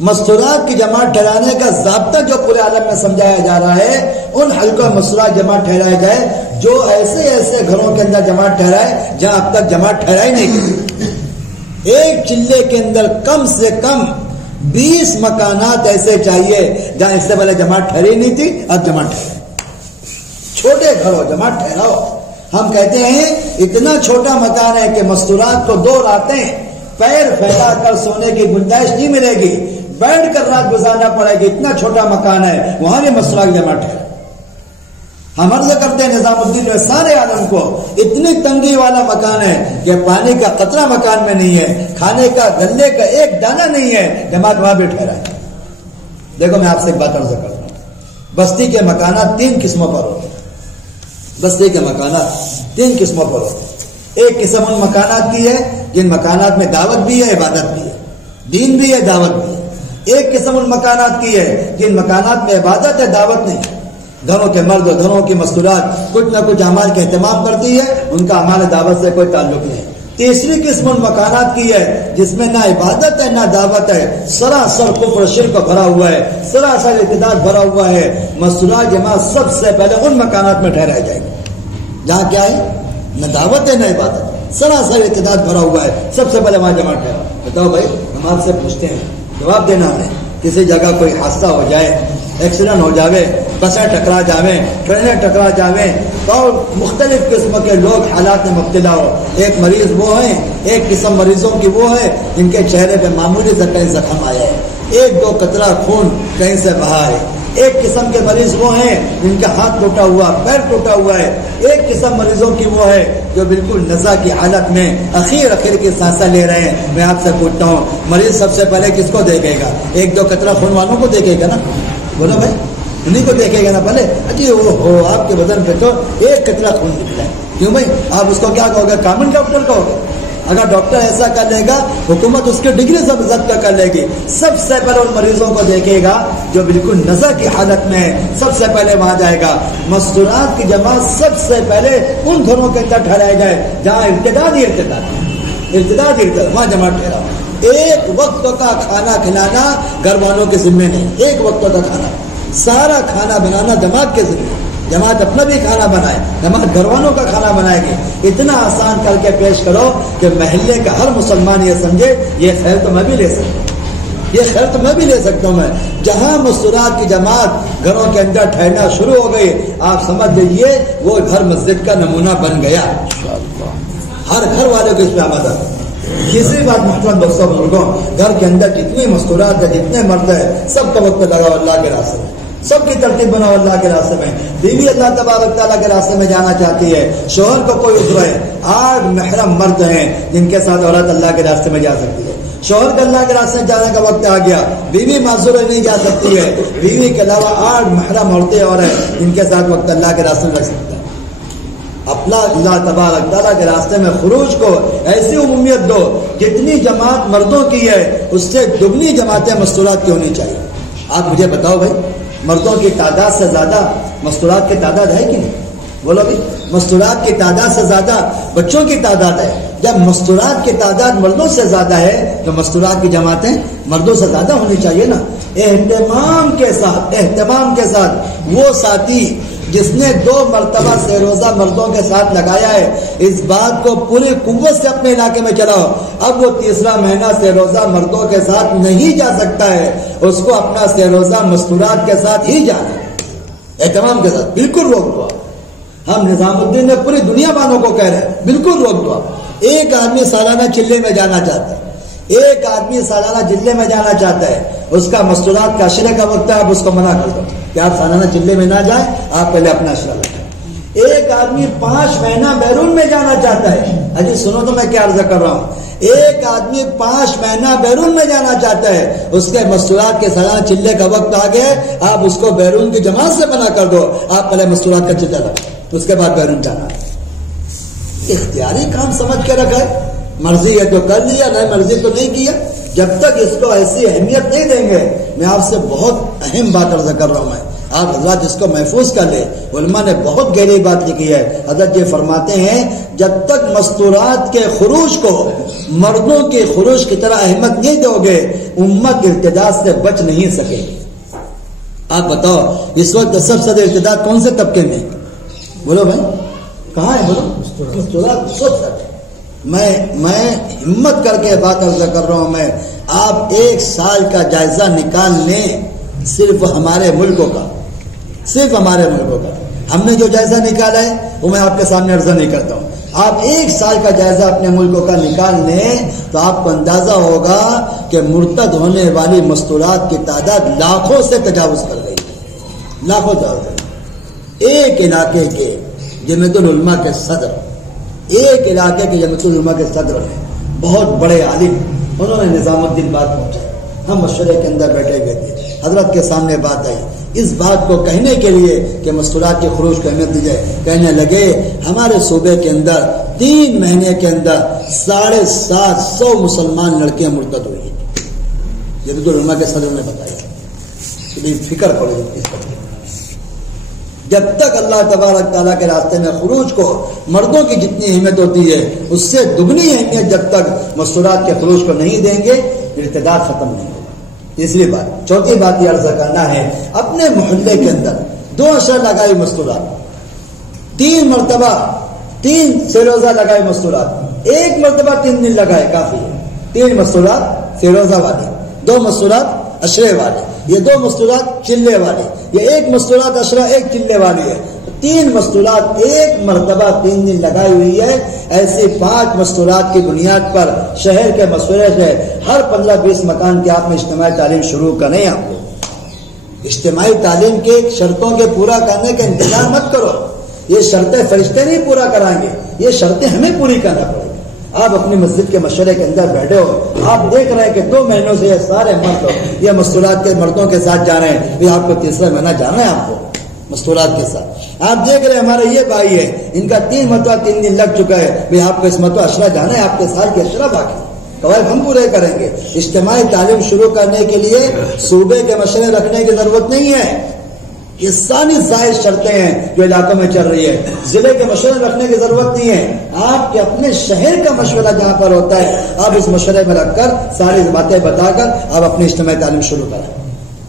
مستورات کی جماعت ٹھہرانے کا ضابطہ جو پورے عالم میں سمجھایا جا رہا ہے، ان حلقوں مستورات جماعت ٹھہرائے جائے جو ایسے گھروں کے اندر جماعت ٹھہرائے جہاں اب تک جماعت ٹھہرائی نہیں کی۔ ایک چلے کے اندر کم سے کم 20 مکانات ایسے چاہیے جہاں اس سے پہلے جماعت ٹھہری نہیں تھی، اب جماعت ٹھہرائے۔ چھوٹے گھروں جماعت ٹھہراؤ۔ ہم کہتے ہیں اتنا چھوٹا مکان ہے کہ مستورات کو 2 راتیں پیر پھیلا کر سونے کی گنجائش نہیں ملے گی، بیٹھ کر رات گزارنا پڑے گی، اتنا چھوٹا مکان ہے، وہاں بھی مستورات کی جماعت ہے۔ ہم عرض کرتے ہیں نظام الدین میں سارے عالم کو اتنی تنگی والا مکان ہے کہ پانی کا قطرہ مکان میں نہیں ہے، کھانے کا گلے کا ایک دانہ نہیں ہے، جماعت وہاں بھی ٹھہرا ہے۔ دیکھو میں آپ سے ایک بات عرض کرتا ہوں، بستی کے مکانات 3 قسموں پر ہوتے ہیں۔ بستی کے مکانات 3 قسموں پر ہوتے ہیں۔ ایک قسم ان مکانات کی ہے جن مکانات میں دعوت بھی ہے، عبادت بھی ہے، دین بھی ہے، دعوت بھی ہے۔ ایک قسم ان مکانات کی ہے جن مکانات میں عبادت ہے، دعوت نہیں۔ گھروں کے مرد اور گھروں کی مستورات کچھ نہ کچھ اعمال کا اہتمام کرتی ہے، ان کا اعمال دعوت سے کوئی تعلق نہیں۔ تیسری قسم ان مکانات کی ہے جس میں نہ عبادت ہے نہ دعوت ہے، سراسر کفر و شرک بھرا ہوا ہے، سراسر ارتداد بھرا ہوا ہے۔ مستورات جماعت سب سے پہلے ان مکانات میں ٹھہرائی جائے گی جہاں کیا ہے، نہ دعوت ہے نہ عبادت، سراسر ارتداد بھرا ہوا ہے، سب سے پہلے وہاں جماعت ٹھہراؤ۔ بتاؤ بھائی، ہم آپ سے پوچھتے ہیں، جواب دینا ہمیں، کسی جگہ کوئی حادثہ ہو جائے، ایکسیڈنٹ ہو جاوے، بسیں ٹکرا جاویں، ٹرینیں ٹکرا جاویں، اور مختلف قسم کے لوگ حالات میں مبتلا ہو، ایک مریض وہ ہیں، ایک قسم مریضوں کی وہ ہے جن کے چہرے پہ معمولی سے کہیں زخم آیا ہے، 1-2 قطرہ خون کہیں سے بہا ہے، ایک قسم کے مریض وہ ہیں جن کا ہاتھ ٹوٹا ہوا، پیر ٹوٹا ہوا ہے، ایک قسم مریضوں کی وہ ہے جو بالکل نزا کی حالت میں اخیر کی سانسیں لے رہے ہیں۔ میں آپ سے پوچھتا ہوں، مریض سب سے پہلے کس کو دیکھے گا؟ 1-2 قطرہ خون والوں کو دیکھے گا نا؟ بولو بھائی، انہیں کو دیکھے گا نا پہلے؟ اجی وہ ہو آپ کے بدن پہ تو 1 قطرہ خون نکلا ہے، کیوں بھائی؟ آپ اس کو کیا کہو گے؟ کامن ڈاکٹر کہو گے؟ اگر ڈاکٹر ایسا کر لے گا، حکومت اس کی ڈگری سب ضبط کر لے گی۔ سب سے پہلے ان مریضوں کو دیکھے گا جو بالکل نزع کی حالت میں ہے، سب سے پہلے وہاں جائے گا۔ مستورات کی جماعت سب سے پہلے ان گھروں کے اندر ٹھہرائے جائے جہاں ارتداد وہاں جماعت ٹھہراؤ۔ ایک وقت کا کھانا کھلانا گھر والوں کے ذمے نہیں، ایک وقت کا کھانا، سارا کھانا بنانا جماعت کے ذمے۔ جماعت اپنا بھی کھانا بنائے، جماعت گھر والوں کا کھانا بنائے گی۔ اتنا آسان کر کے پیش کرو کہ محلے کا ہر مسلمان یہ سمجھے یہ خیر تو میں بھی لے سکتا ہوں، یہ خیر تو میں بھی لے سکتا ہوں۔ میں جہاں مستورات کی جماعت گھروں کے اندر ٹھہرنا شروع ہو گئی، آپ سمجھ لیجیے وہ گھر مسجد کا نمونہ بن گیا۔ ہر گھر والے کو اس پہ آمادہ۔ تیسری بات محترم دوستوں بزرگوں، گھر کے اندر جتنی مستورات ہے، جتنے مرد ہے، سب کا وقت لگاؤ اللہ کے راستے میں، سب کی ترتیب بناؤ اللہ کے راستے میں۔ بیوی اللہ تبارک تعالیٰ کے راستے میں جانا چاہتی ہے، شوہر کو کوئی عذر ہے، 8 محرم مرد ہیں جن کے ساتھ عورت اللہ کے راستے میں جا سکتی ہے۔ شوہر کا اللہ کے راستے میں جانے کا وقت آ گیا، بیوی معذور نہیں جا سکتی ہے، بیوی کے علاوہ 8 محرم عورتیں اور ہیں جن کے ساتھ وقت اللہ کے راستے میں رکھ سکتا ہے۔ اپنا اللہ تبارک تعالیٰ کے راستے میں خروج کو ایسی عمومیت دو، جتنی جماعت مردوں کی ہے اس سے دگنی جماعتیں مستورات کی ہونی چاہیے۔ آپ مجھے بتاؤ بھائی، مردوں کی تعداد سے زیادہ مستورات کی تعداد ہے کہ نہیں؟ بولو بھی، مستورات کی تعداد سے زیادہ بچوں کی تعداد ہے۔ جب مستورات کی تعداد مردوں سے زیادہ ہے تو مستورات کی جماعتیں مردوں سے زیادہ ہونی چاہیے نا۔ اہتمام کے ساتھ وہ ساتھی جس نے 2 مرتبہ سے روزہ مردوں کے ساتھ لگایا ہے، اس بات کو پوری قوت سے اپنے علاقے میں چلاؤ۔ اب وہ تیسرا مہینہ سے روزہ مردوں کے ساتھ نہیں جا سکتا ہے، اس کو اپنا سے روزہ مستورات کے ساتھ ہی جانا ہے، اہتمام کے ساتھ۔ بالکل روک دو۔ ہم نظام الدین نے پوری دنیا والوں کو کہہ رہے ہیں بالکل روک دو۔ ایک آدمی سالانہ چلے میں جانا چاہتا ہے، ایک آدمی سالانہ چلے میں جانا چاہتا ہے، اس کا مستورات کا اشرے کا وقت ہے، آپ اس کو منع کر دو کہ آپ سالانہ چلے میں نہ جائیں، آپ پہلے اپنا اشرا لگائیں۔ ایک آدمی 5 مہینہ بیرون میں جانا چاہتا ہے، اجی سنو تو میں کیا عرض کر رہا ہوں، ایک آدمی 5 مہینہ بیرون میں جانا چاہتا ہے، اس کے مستورات کے سالانہ چلے کا وقت آ گیا، آپ اس کو بیرون کی جماعت سے منع کر دو، آپ پہلے مستورات کا چلہ لگائیں، اس کے بعد بیرون جانا ہے۔ اختیاری کام سمجھ کے رکھا ہے، مرضی ہے تو کر لیا، نہیں مرضی تو نہیں کیا. جب تک اس کو ایسی اہمیت نہیں دیں گے، میں آپ سے بہت اہم بات عرض کر رہا ہوں، میں آپ حضرات اس کو محفوظ کر لیں. علماء نے بہت گہری بات لکھی ہے. حضرت یہ فرماتے ہیں جب تک مستورات کے خروج کو مردوں کے خروج کی طرح اہمیت نہیں دو گے، امت ارتداد سے بچ نہیں سکے گی. آپ بتاؤ اس وقت سب سے زیادہ ارتداد کون سے طبقے میں؟ بولو بھائی کہاں ہے؟ بولو مستورات سب سے. میں ہمت کر کے بات عرض کر رہا ہوں. میں آپ 1 سال کا جائزہ نکال لیں صرف ہمارے ملکوں کا، صرف ہمارے ملکوں کا. ہم نے جو جائزہ نکالا ہے وہ میں آپ کے سامنے عرض نہیں کرتا ہوں. آپ 1 سال کا جائزہ اپنے ملکوں کا نکال لیں تو آپ کو اندازہ ہوگا کہ مرتد ہونے والی مستورات کی تعداد لاکھوں سے تجاوز کر گئی، لاکھوں تجاوز کر گئی. ایک علاقے کے جمعیت العلماء کے صدر، ایک علاقے کے جمعیت العلماء کے صدر ہیں، بہت بڑے عالم، انہوں نے نظام الدین بات پہنچائی. ہم مشورے کے اندر بیٹھے ہوئے تھے، حضرت کے سامنے بات آئی اس بات کو کہنے کے لیے کہ مستورات کے خروج کو اہمیت دی جائے. کہنے لگے ہمارے صوبے کے اندر 3 مہینے کے اندر 750 مسلمان لڑکیاں مرتد ہوئی. جمعیت العلماء کے صدر نے بتایا. فکر کرو اس پر. جب تک اللہ تبارک تعالیٰ کے راستے میں خروج کو مردوں کی جتنی اہمیت ہوتی ہے اس سے دگنی اہمیت جب تک مستورات کے خروج کو نہیں دیں گے ارتداد ختم نہیں ہوگا. تیسری بات، چوتھی بات یہ عرض کرنا ہے، اپنے محلے کے اندر 2 اشر لگائی مستورات، 3 مرتبہ 3 سیروزہ لگائے مستورات، 1 مرتبہ 3 دن لگائے کافی ہے. 3 مستورات سیروزہ والے، 2 مستورات اشرے والے، یہ 2 مستورات چلے والے، یہ 1 مستورات اشرہ 1 چلے والی ہے. 3 مستورات 1 مرتبہ 3 دن لگائی ہوئی ہے. ایسی 5 مستورات کی بنیاد پر شہر کے مشورے سے ہر 15-20 مکان کے آپ میں اجتماعی تعلیم شروع کریں. آپ کو اجتماعی تعلیم کے شرطوں کے پورا کرنے کا انتظار مت کرو. یہ شرطیں فرشتے نہیں پورا کرائیں گے، یہ شرطیں ہمیں پوری کرنا پڑے گی. آپ اپنی مسجد کے مشورے کے اندر بیٹھے ہو، آپ دیکھ رہے ہیں کہ 2 مہینوں سے یہ سارے مرد یہ مستورات کے مردوں کے ساتھ جا رہے ہیں، یہ آپ کو تیسرا مہینہ جانا ہے. آپ کو مستورات کے ساتھ آپ دیکھ رہے ہیں ہمارے یہ بھائی ہے، ان کا 3 مرتبہ 3 دن لگ چکا ہے، آپ کو اس مرتبہ اشرہ جانا ہے، آپ کے سال کے اشرہ باقی قواعد ہم پورے کریں گے. اجتماعی تعلیم شروع کرنے کے لیے صوبے کے مشورے رکھنے کی ضرورت نہیں ہے. یہ ساری ظاہر شرطیں ہیں جو علاقوں میں چل رہی ہے. ضلع کے مشورے رکھنے کی ضرورت نہیں ہے. آپ کے اپنے شہر کا مشورہ جہاں پر ہوتا ہے آپ اس مشورے میں رکھ کر ساری باتیں بتا کر آپ اپنی اجتماعی تعلیم شروع کریں.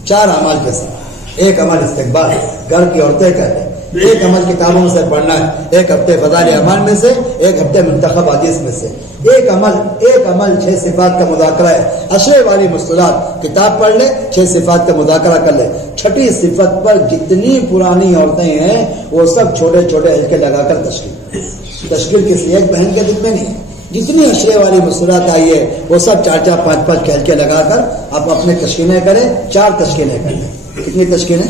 4 اعمال کے ساتھ. 1 عمل استقبال، گھر کی عورتیں کہتے ہیں. 1 عمل کتابوں سے پڑھنا ہے، 1 ہفتے فضائل اعمال میں سے، 1 ہفتے منتخب حدیث میں سے. 1 عمل 6 صفات کا مذاکرہ ہے. اشرے والی مستورات کتاب پڑھ لے، 6 صفات کا مذاکرہ کر لے. 6ٹھی صفت پر جتنی پرانی عورتیں ہیں وہ سب چھوٹے چھوٹے ہلکے لگا کر تشکیل کسی ایک بہن کے دل میں نہیں ہے. جتنی اشرے والی مستورات آئی ہے وہ سب 4-4 5-5 ہلکے لگا کر آپ اپنے تشکیلیں کریں. 4 تشکیلیں کریں. کتنی تشکیلیں؟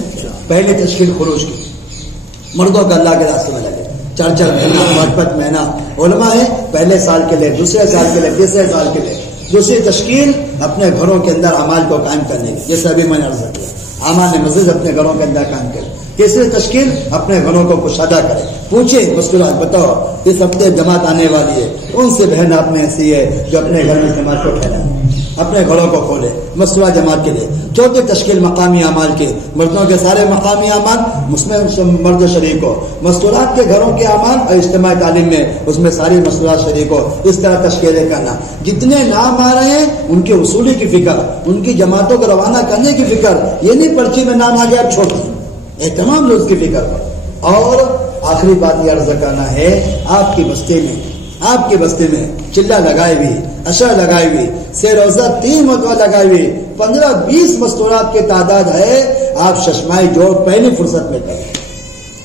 پہلی تشکیل خروج کی، مردوں کا اللہ کے راستے میں لگے. 4-4 مہینہ 5-5 مہینہ علماء ہے، پہلے سال کے لیے، دوسرے سال کے لیے، تیسرے سال کے لیے. دوسری تشکیل اپنے گھروں کے اندر اعمال کو قائم کرنے کی، جیسے ابھی میں نے عرض کیا اعمال مسجد اپنے گھروں کے اندر قائم کرے. تیسری تشکیل اپنے گھروں کو کشادہ کرے. پوچھے مسکرات بتاؤ اس ہفتے جماعت آنے والی ہے، کون سی بہن آپ میں ایسی ہے جو اپنے گھر میں جماعت کو ٹھہرائے، اپنے گھروں کو کھولے مسئلہ جماعت کے لیے. چوتھی تشکیل مقامی اعمال کے، مردوں کے سارے مقامی اعمال مرد شریک ہو، مستورات کے گھروں کے اعمال اور اجتماعی تعلیم میں اس میں ساری مستورات شریک ہو. اس طرح تشکیلیں کرنا. جتنے نام آ رہے ہیں ان کے اصولی کی فکر، ان کی جماعتوں کو روانہ کرنے کی فکر، یہ نہیں پرچی میں نام آ گیا اب چھوڑ دیں، تمام لوگ کی فکر پر. اور آخری بات یہ عرض کرنا ہے، آپ کی بستی میں چلہ لگائے ہوئی، اشر لگائی ہوئی، سے روزہ 3 مرتبہ لگائی ہوئی 15-20 مستورات کی تعداد ہے. آپ ششمائی جوڑ پہلی فرصت میں کریں.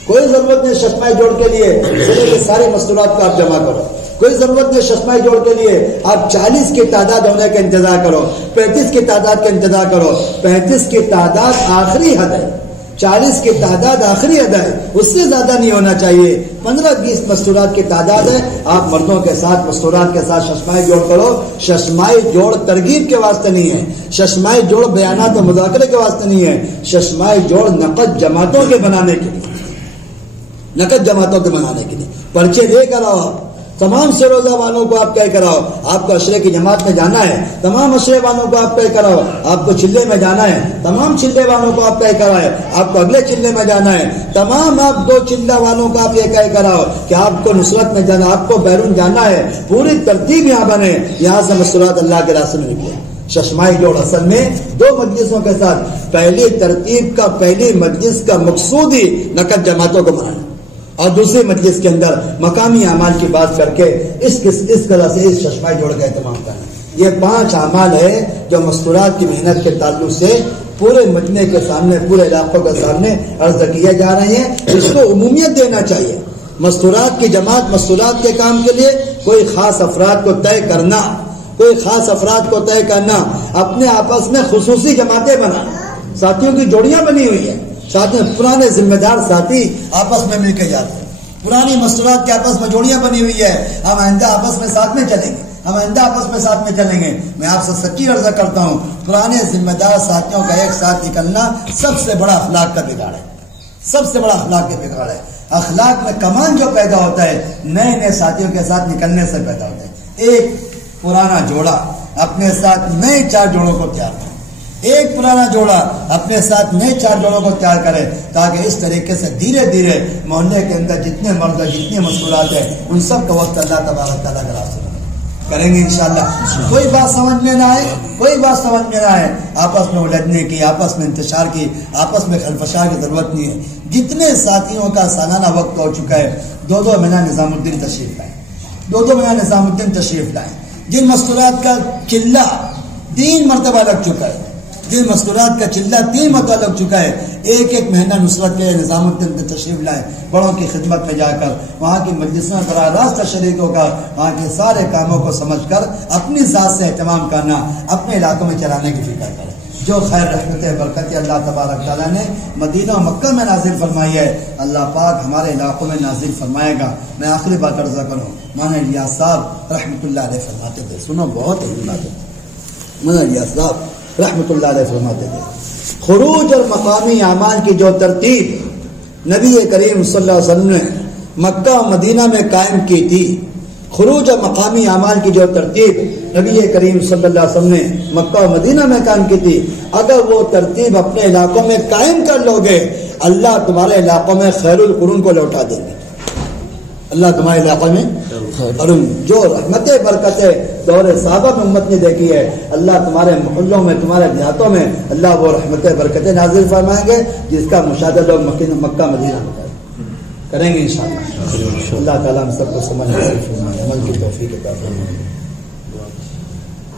کوئی ضرورت نہیں ششمائی جوڑ کے لیے ضلع کی ساری مستورات کو آپ جمع کرو. کوئی ضرورت نہیں ششمائی جوڑ کے لیے آپ 40 کی تعداد ہونے کا انتظار کرو، 35 کی تعداد کا انتظار کرو. 35 کی تعداد آخری حد ہے، 40 کی تعداد آخری حد ہے، اس سے زیادہ نہیں ہونا چاہیے. 15-20 مستورات کی تعداد ہے. آپ مردوں کے ساتھ مستورات کے ساتھ ششمائی جوڑ کرو. ششمائی جوڑ ترغیب کے واسطے نہیں ہے، ششمائی جوڑ بیانات و مذاکرے کے واسطے نہیں ہے، ششمائی جوڑ نقد جماعتوں کے بنانے کے لیے، نقد جماعتوں کے بنانے کے لیے. پرچے لے کر آؤ، تمام سے روزہ والوں کو آپ طے کراؤ، آپ کو عشرے کی جماعت میں جانا ہے، تمام عشرے والوں کو آپ طے کراؤ، آپ کو چلے میں جانا ہے، تمام چلے والوں کو آپ طے کرائے، آپ کو اگلے چلے میں جانا ہے، تمام آپ 2 چلہ والوں کو آپ یہ طے کراؤ کہ آپ کو نصرت میں جانا، آپ کو بیرون جانا ہے، پوری ترتیب یہاں بنے، یہاں سے مستورات اللہ کے راستے میں نکلے۔ چشمائی جوڑ اصل میں 2 مجلسوں کے ساتھ پہلی ترتیب کا پہلی مجلس کا مقصود ہی نقد جماعتوں کو منانا، اور دوسری مجلس کے اندر مقامی اعمال کی بات کر کے اس طرح سے اس چشمائی جوڑ کا اہتمام کرنا۔ یہ 5 اعمال ہے جو مستورات کی محنت کے تعلق سے پورے مجمع کے سامنے، پورے علاقوں کے سامنے عرض کیے جا رہے ہیں، اس کو عمومیت دینا چاہیے۔ مستورات کی جماعت مستورات کے کام کے لیے کوئی خاص افراد کو طے کرنا، کوئی خاص افراد کو طے کرنا، اپنے آپس میں خصوصی جماعتیں بنانا، ساتھیوں کی جوڑیاں بنی ہوئی ہیں، ساتھ میں پرانے ذمہ دار ساتھی آپس میں مل کے جاتے ہیں، پرانی مستورات کے آپس میں جوڑیاں بنی ہوئی ہے، ہم آئندہ آپس میں ساتھ میں چلیں گے، ہم آئندہ آپس میں ساتھ میں چلیں گے۔ میں آپ سے سچی عرض کرتا ہوں، پرانے ذمہ دار ساتھیوں کا ایک ساتھ نکلنا سب سے بڑا اخلاق کا بگاڑ ہے، سب سے بڑا اخلاق کا بگاڑ ہے۔ اخلاق میں کمان جو پیدا ہوتا ہے نئے نئے ساتھیوں کے ساتھ نکلنے سے پیدا ہوتا ہے۔ ایک پرانا جوڑا اپنے ساتھ نئے 4 جوڑوں کو تیار کرے، ایک پرانا جوڑا اپنے ساتھ نئے 4 جوڑوں کو تیار کرے، تاکہ اس طریقے سے دھیرے دھیرے محلے کے اندر جتنے مرد جتنی مشغولات ہیں ان سب کا وقت اللہ تبارک تعالیٰ کا راستے کریں گے انشاءاللہ۔ کوئی بات سمجھ میں نہ آئے، کوئی بات سمجھ میں نہ آئے، آپس میں الجھنے کی، آپس میں انتشار کی، آپس میں خلفشار کی ضرورت نہیں ہے۔ جتنے ساتھیوں کا سالانہ وقت ہو چکا ہے 2 مہینہ نظام الدین تشریف لائیں، 2 مہینہ نظام الدین تشریف لائیں۔ جن مستورات کا چلہ 3 مرتبہ لگ چکا ہے، جن مستورات کا چلہ 3 مرتبہ لگ چکا ہے، ایک مہینہ نصرت کے نظام الدین تشریف لائیں، بڑوں کی خدمت میں جا کر وہاں کی مجلسوں میں براہ راست شریک ہو کر وہاں کے سارے کاموں کو سمجھ کر اپنی ذات سے اہتمام کرنا، اپنے علاقوں میں چلانے کی فکر کریں۔ جو خیر رحمت برکت اللہ تبارک تعالیٰ نے مدینہ و مکہ میں نازل فرمائی ہے، اللہ پاک ہمارے علاقوں میں نازل فرمائے گا۔ میں آخری بات عرض کروں، مولانا الیاس صاحب رحمۃ اللہ علیہ فرماتے تھے، سنو بہت اہم بات ہے، مولانا الیاس صاحب رحمۃ اللہ علیہ فرماتے تھے، خروج اور مقامی اعمال کی جو ترتیب نبی کریم صلی اللہ علیہ وسلم نے مکہ و مدینہ میں قائم کی تھی، خروج اور مقامی اعمال کی جو ترتیب نبی کریم صلی اللہ علیہ وسلم نے مکہ و مدینہ میں قائم کی تھی، اگر وہ ترتیب اپنے علاقوں میں قائم کر لو گے، اللہ تمہارے علاقوں میں خیر القرون کو لوٹا دیں گے۔ اللہ تمہارے علاقوں میں اور جو رحمت برکت دور صحابہ میں امت نے دیکھی ہے، اللہ تمہارے محلوں میں، تمہارے دیہاتوں میں اللہ وہ رحمت برکتیں نازل فرمائیں گے جس کا مشاہدہ لوگ مکہ مدینہ میں کریں گے انشاءاللہ۔ اللہ تعالیٰ ہم سب کو سمجھ عمل کی توفیق عطا فرمائے۔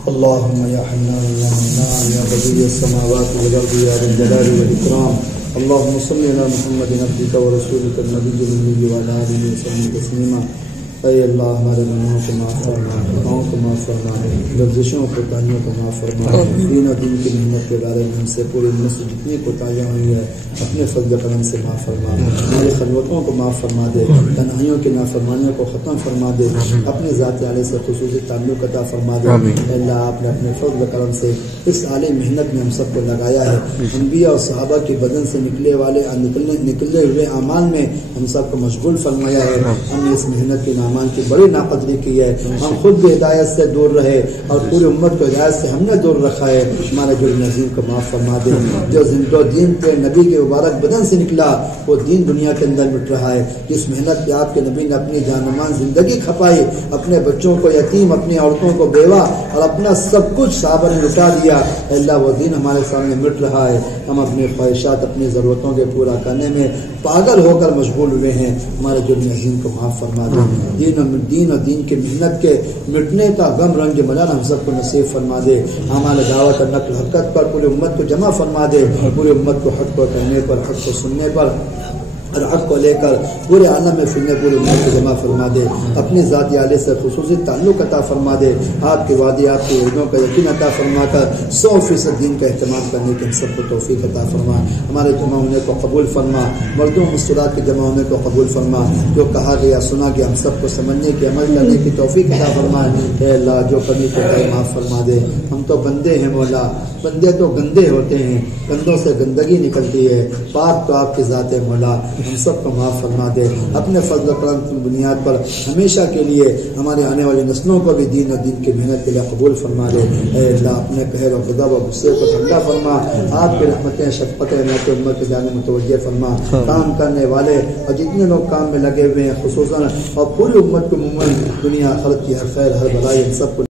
اللهم يا حنان يا منان يا بديع السماوات والارض يا ذا الجلال والاكرام، اللهم صل على محمد عبدك ورسولك النبي الامي وعلى اله وصحبه تسليما۔ اے اللہ ہمارے گناہوں کو معاف فرما، خطاؤں کو معاف فرما، لفظشوں اور کوتاہیوں کو معاف فرما۔ دین اور دین کی محنت کے بارے میں ہم سے پوری امت سے جتنی کوتاہیاں ہوئی ہیں اپنے فضل کرم سے معاف فرما، ہماری خلوتوں کو معاف فرما دے، تنہائیوں کی نافرمانیوں کو ختم فرما دے، اپنے ذات عالیہ سے خصوصی تعلق عطا فرما دے۔ اے اللہ آپ نے اپنے فضل کرم سے اس عالی محنت میں ہم سب کو لگایا ہے، انبیاء اور صحابہ کے بدن سے نکلے ہوئے اعمال میں ہم سب کو مشغول فرمایا ہے۔ ہم نے اس محنت کے اعمال کی بڑی ناقدری کی ہے، ہم خود بھی ہدایت سے دور رہے اور پوری امت کو ہدایت سے ہم نے دور رکھا ہے۔ ہمارے جرم عظیم کو معاف فرما دے۔ جو دین کے نبی کے مبارک بدن سے نکلا وہ دین دنیا کے اندر مٹ رہا ہے، جس محنت پہ آپ کے نبی نے اپنی جانمان زندگی کھپائی، اپنے بچوں کو یتیم، اپنی عورتوں کو بیوہ اور اپنا سب کچھ صحابہ نے لٹا دیا، اللہ وہ دین ہمارے سامنے مٹ رہا ہے۔ ہم اپنی خواہشات، اپنی ضرورتوں کے پورا کرنے میں پاگل ہو کر مشغول ہوئے ہیں، ہمارے جرم عظیم کو معاف فرما دے۔ دین اور دین کی محنت کے مٹنے کا غم رنج ملال ہم سب کو نصیب فرما دے۔ ہمارے دعوت اور نقل حرکت پر پوری امت کو جمع فرما دے، پوری امت کو حق کو کہنے پر، حق کو سننے پر اور حق کو لے کر پورے عالم میں پھرنے پوری امت کو جمع فرما دے۔ اپنی ذاتی عالیہ سے خصوصی تعلق عطا فرما دے، آپ کے وعدے، آپ کے وعدوں کا یقین عطا فرما کر 100% دین کا اہتمام کرنے کی ہم سب کو توفیق عطا فرما۔ ہمارے جمع ہونے کو قبول فرما، مردوں مستورات کے جمع ہونے کو قبول فرما، جو کہا گیا سنا گیا ہم سب کو سمجھنے کی، عمل کرنے کی توفیق عطا فرما۔ اے اللہ جو کمی کو معاف فرما دے، ہم تو بندے ہیں مولا، بندے تو گندے ہوتے ہیں، گندوں سے گندگی نکلتی ہے، پاک تو آپ کی ذات ہے مولا۔ ہم سب کو معاف فرما دے، اپنے فضل و کرم کی بنیاد پر ہمیشہ کے لیے ہمارے آنے والی نسلوں کو بھی دین اور دین کی محنت کے لیے قبول فرما دے۔ اے اللہ اپنے قہر و غضب و غصے کو ٹھنڈا فرما، آپ کی رحمتیں شفقتیں عنایت امت کی جانب متوجہ فرما۔ کام کرنے والے اور جتنے لوگ کام میں لگے ہوئے ہیں خصوصاً اور پوری امت کو عموماً دنیا آخرت کی ہر خیر ہر بھلائی ان سب کو